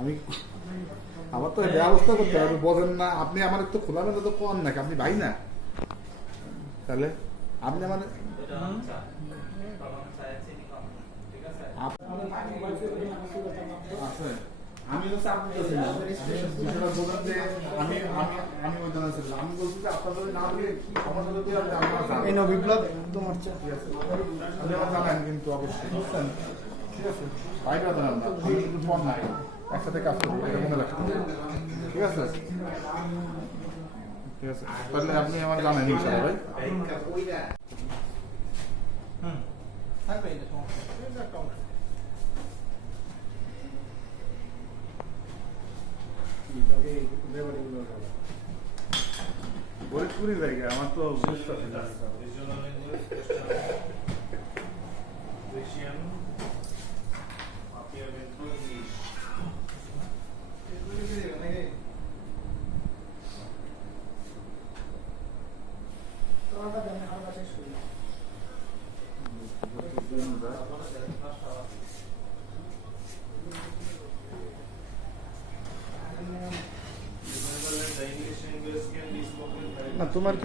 আমি আমার তো ব্যবস্থা করতে হবে, বোঝেন না আপনি? আমার তো খোলা মেলা তো কম নাকি, আপনি ভাই না? তাহলে আপনি আমার আছে আমি তো চাপ দিতেছি না, বিষয়টা বলেন যে আমি আমি আমি ওই জানা ছিল, আমি বলছি যে আপনাদের না দিয়ে আমার সাথে দিয়ে আপনি আমার বিপ্লব তোমার ঠিক আছে, আপনি আমার জানান কিন্তু অবশ্যই, বুঝছেন? ঠিক আছে, বাইরে জানান না, আমি কিন্তু ফোন নাই, একসাথে কাজ করি, এটা মনে রাখতে হবে। ঠিক আছে, ঠিক আছে, তাহলে আপনি আমার জানেন ইনশাআল্লাহ ভাই। থাকবে এটা সমস্যা একটা অংশ। ফরিদপুরি জায়গা আমার তো বুঝতে পারছি না। না তোমার কি